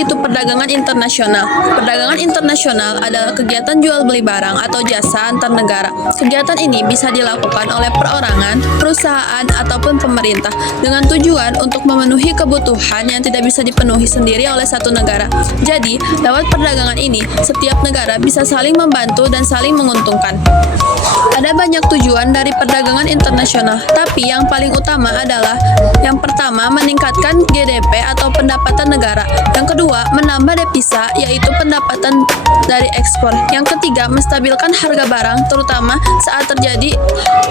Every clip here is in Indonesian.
yaitu perdagangan internasional. Perdagangan internasional adalah kegiatan jual beli barang atau jasa antar negara. Kegiatan ini bisa dilakukan oleh perorangan, perusahaan, ataupun pemerintah dengan tujuan untuk memenuhi kebutuhan yang tidak bisa dipenuhi sendiri oleh satu negara. Jadi, lewat perdagangan ini, setiap negara bisa saling membantu dan saling menguntungkan. Ada banyak tujuan dari perdagangan internasional, tapi yang paling utama adalah yang pertama, meningkatkan GDP atau pendapatan negara. Yang kedua, menambah devisa, yaitu pendapatan dari ekspor. Yang ketiga, menstabilkan harga barang, terutama saat terjadi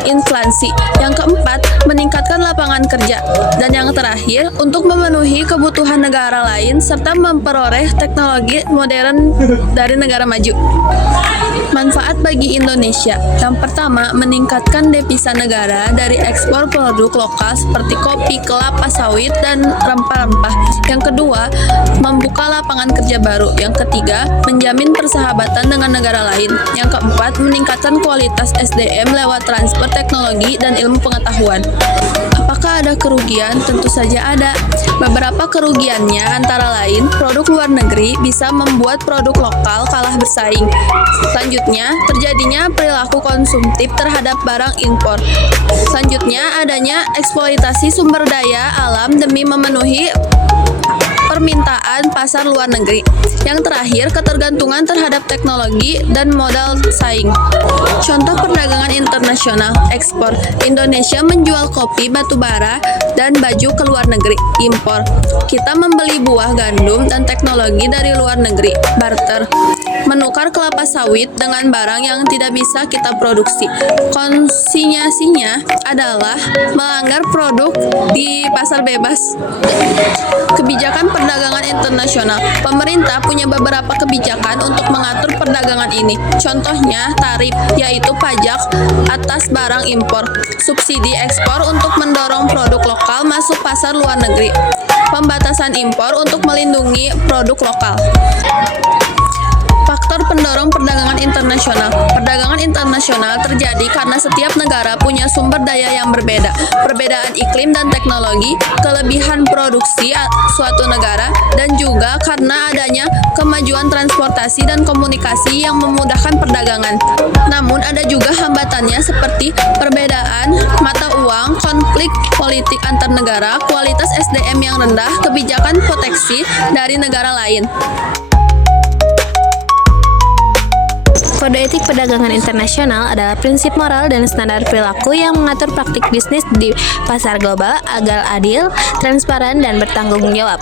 inflasi. Yang keempat, meningkatkan lapangan kerja. Dan yang terakhir, untuk memenuhi kebutuhan negara lain, serta memperoleh teknologi modern dari negara maju. Manfaat bagi Indonesia. Yang pertama, meningkatkan devisa negara dari ekspor produk lokal seperti kopi, kelapa sawit, dan rempah-rempah. Yang kedua, membuka lapangan kerja baru. Yang ketiga, menjamin persahabatan dengan negara lain. Yang keempat, meningkatkan kualitas SDM lewat transfer teknologi dan ilmu pengetahuan. Apakah ada kerugian? Tentu saja ada. Beberapa kerugiannya antara lain, produk luar negeri bisa membuat produk lokal kalah bersaing. Selanjutnya, terjadinya perilaku konsumtif terhadap barang impor. Selanjutnya, adanya eksploitasi sumber daya alam demi memenuhi permintaan pasar luar negeri. Yang terakhir, ketergantungan terhadap teknologi dan modal saing. Contoh perdagangan internasional, ekspor. Indonesia menjual kopi, batu bara, dan baju ke luar negeri. Impor. Kita membeli buah, gandum, dan teknologi dari luar negeri. Barter. Menukar kelapa sawit dengan barang yang tidak bisa kita produksi. Konsinyasinya adalah melanggar produk di pasar bebas. Kebijakan perdagangan internasional. Pemerintah punya beberapa kebijakan untuk mengatur perdagangan ini. Contohnya tarif, yaitu pajak atas barang impor. Subsidi ekspor untuk mendorong produk lokal masuk pasar luar negeri. Pembatasan impor untuk melindungi produk lokal. Faktor pendorong perdagangan internasional. Perdagangan internasional terjadi karena setiap negara punya sumber daya yang berbeda, perbedaan iklim dan teknologi, kelebihan produksi suatu negara, dan juga karena adanya kemajuan transportasi dan komunikasi yang memudahkan perdagangan. Namun ada juga hambatannya seperti perbedaan mata uang, konflik politik antar negara, kualitas SDM yang rendah, kebijakan proteksi dari negara lain. Kode etik perdagangan internasional adalah prinsip moral dan standar perilaku yang mengatur praktik bisnis di pasar global agar adil, transparan, dan bertanggung jawab.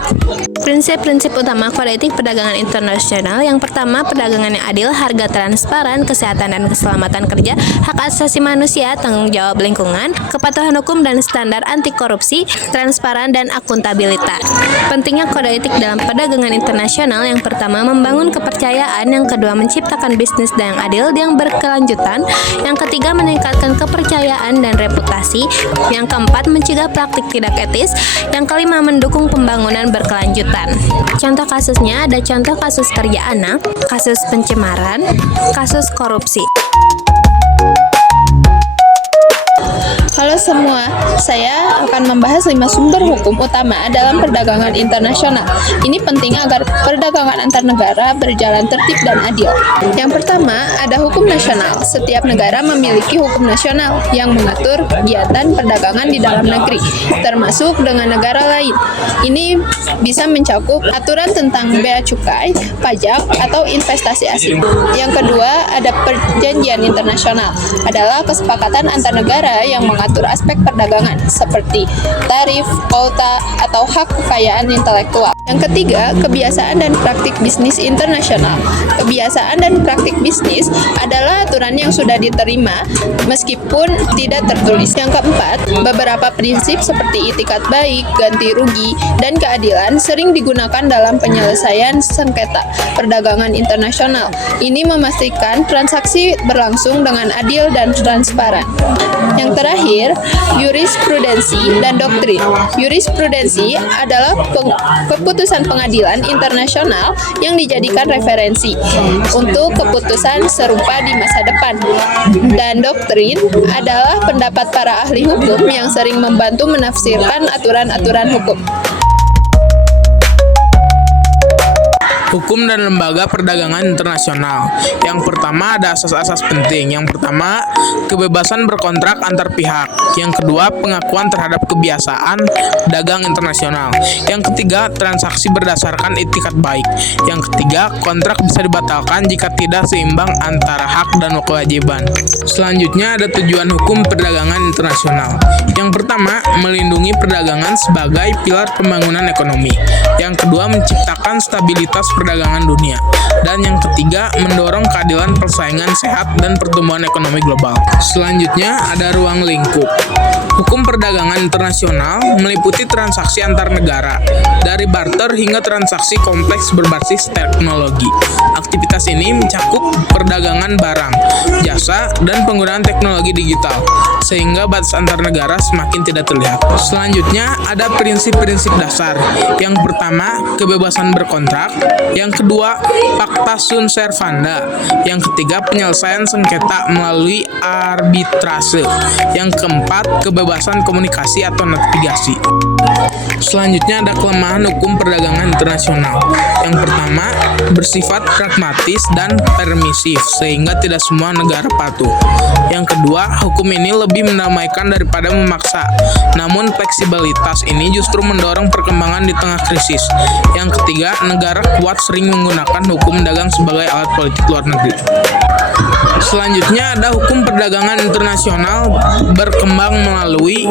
Prinsip-prinsip utama kode etik perdagangan internasional: yang pertama, perdagangan yang adil, harga transparan, kesehatan dan keselamatan kerja, hak asasi manusia, tanggung jawab lingkungan, kepatuhan hukum dan standar anti korupsi, transparan dan akuntabilitas. Pentingnya kode etik dalam perdagangan internasional: yang pertama, membangun kepercayaan; yang kedua, menciptakan bisnis yang adil yang berkelanjutan; yang ketiga, meningkatkan kepercayaan dan reputasi; yang keempat, mencegah praktik tidak etis; yang kelima, mendukung pembangunan berkelanjutan. Contoh kasusnya ada contoh kasus kerja anak, kasus pencemaran, kasus korupsi. Halo semua, saya akan membahas 5 sumber hukum utama dalam perdagangan internasional. Ini penting agar perdagangan antar negara berjalan tertib dan adil. Yang pertama, ada hukum nasional. Setiap negara memiliki hukum nasional yang mengatur kegiatan perdagangan di dalam negeri, termasuk dengan negara lain. Ini bisa mencakup aturan tentang bea cukai, pajak, atau investasi asing. Yang kedua, ada perjanjian internasional. Adalah kesepakatan antar negara yang mengatur aspek perdagangan seperti tarif, kuota, atau hak kekayaan intelektual. Yang ketiga, kebiasaan dan praktik bisnis internasional. Kebiasaan dan praktik bisnis adalah aturan yang sudah diterima meskipun tidak tertulis. Yang keempat, beberapa prinsip seperti itikat baik, ganti rugi, dan keadilan sering digunakan dalam penyelesaian sengketa perdagangan internasional. Ini memastikan transaksi berlangsung dengan adil dan transparan. Yang terakhir, jurisprudensi dan doktrin. Jurisprudensi adalah keputusan pengadilan internasional yang dijadikan referensi untuk keputusan serupa di masa depan. Dan doktrin adalah pendapat para ahli hukum yang sering membantu menafsirkan aturan-aturan hukum. Hukum dan lembaga perdagangan internasional. Yang pertama ada asas-asas penting. Yang pertama, kebebasan berkontrak antar pihak. Yang kedua, pengakuan terhadap kebiasaan dagang internasional. Yang ketiga, transaksi berdasarkan itikat baik. Yang ketiga, kontrak bisa dibatalkan jika tidak seimbang antara hak dan kewajiban. Selanjutnya ada tujuan hukum perdagangan internasional. Yang pertama, melindungi perdagangan sebagai pilar pembangunan ekonomi. Yang kedua, menciptakan stabilitas perdagangan dunia. Dan yang ketiga, mendorong keadilan persaingan sehat dan pertumbuhan ekonomi global. Selanjutnya ada ruang lingkup. Hukum perdagangan internasional meliputi transaksi antar negara, dari barter hingga transaksi kompleks berbasis teknologi. Aktivitas ini mencakup perdagangan barang, jasa, dan penggunaan teknologi digital, sehingga batas antar negara semakin tidak terlihat. Selanjutnya ada prinsip-prinsip dasar. Yang pertama, kebebasan berkontrak. Yang kedua, pacta sunt servanda. Yang ketiga, penyelesaian sengketa melalui arbitrase. Yang keempat, kebebasan komunikasi atau navigasi. Selanjutnya ada kelemahan hukum perdagangan internasional. Yang pertama, bersifat pragmatis dan permisif sehingga tidak semua negara patuh. Yang kedua, hukum ini lebih mendamaikan daripada memaksa. Namun fleksibilitas ini justru mendorong perkembangan di tengah krisis. Yang ketiga, negara kuat sering menggunakan hukum dagang sebagai alat politik luar negeri. Selanjutnya ada hukum perdagangan internasional berkembang melalui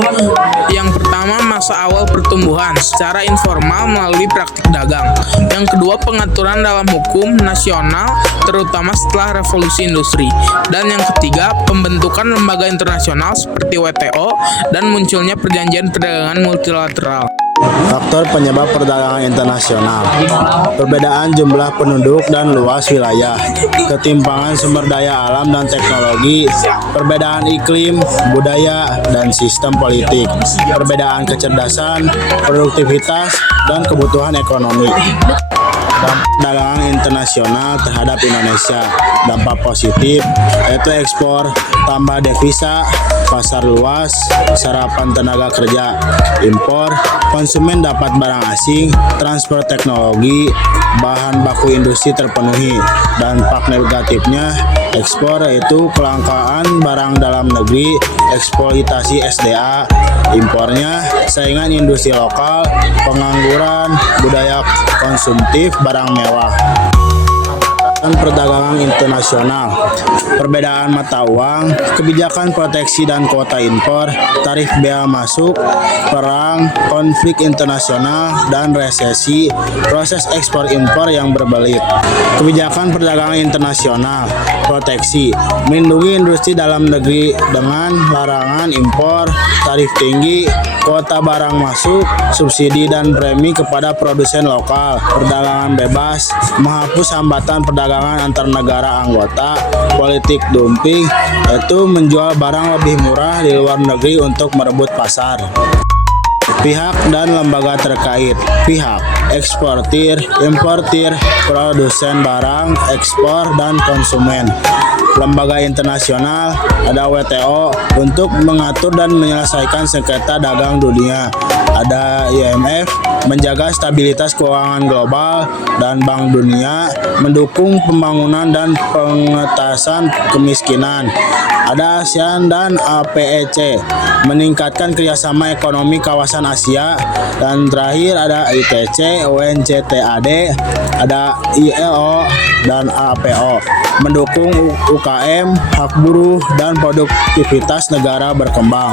yang pertama, masa awal pertumbuhan secara informal melalui praktik dagang. Yang kedua, pengaturan dalam hukum nasional terutama setelah revolusi industri. Dan yang ketiga, pembentukan lembaga internasional seperti WTO dan munculnya perjanjian perdagangan multilateral. Faktor penyebab perdagangan internasional: perbedaan jumlah penduduk dan luas wilayah, ketimpangan sumber daya alam dan teknologi, perbedaan iklim, budaya, dan sistem politik, perbedaan kecerdasan, produktivitas, dan kebutuhan ekonomi. Dampak perdagangan internasional terhadap Indonesia. Dampak positif yaitu ekspor, tambah devisa, pasar luas, serapan tenaga kerja. Impor, konsumen dapat barang asing, transfer teknologi, bahan baku industri terpenuhi. Dampak negatifnya, ekspor yaitu kelangkaan barang dalam negeri, eksploitasi SDA. Impornya, saingan industri lokal, pengangguran, budaya konsumtif, barang mewah. Perdagangan internasional, perbedaan mata uang, kebijakan proteksi dan kuota impor, tarif bea masuk, perang, konflik internasional, dan resesi, proses ekspor impor yang berbelit. Kebijakan perdagangan internasional, proteksi, melindungi industri dalam negeri dengan larangan impor, tarif tinggi, kuota barang masuk, subsidi dan premi kepada produsen lokal, perdagangan bebas, menghapus hambatan perdagangan antar negara anggota, politik dumping, yaitu menjual barang lebih murah di luar negeri untuk merebut pasar. Pihak dan lembaga terkait. Pihak: eksportir, importir, produsen barang, ekspor, dan konsumen. Lembaga internasional, ada WTO untuk mengatur dan menyelesaikan sengketa dagang dunia. Ada IMF menjaga stabilitas keuangan global, dan Bank Dunia mendukung pembangunan dan pengentasan kemiskinan. Ada ASEAN dan APEC meningkatkan kerjasama ekonomi kawasan Asia. Dan terakhir ada ITC, UNCTAD, ada ILO, dan APO mendukung UKM, hak buruh, dan produktivitas negara berkembang.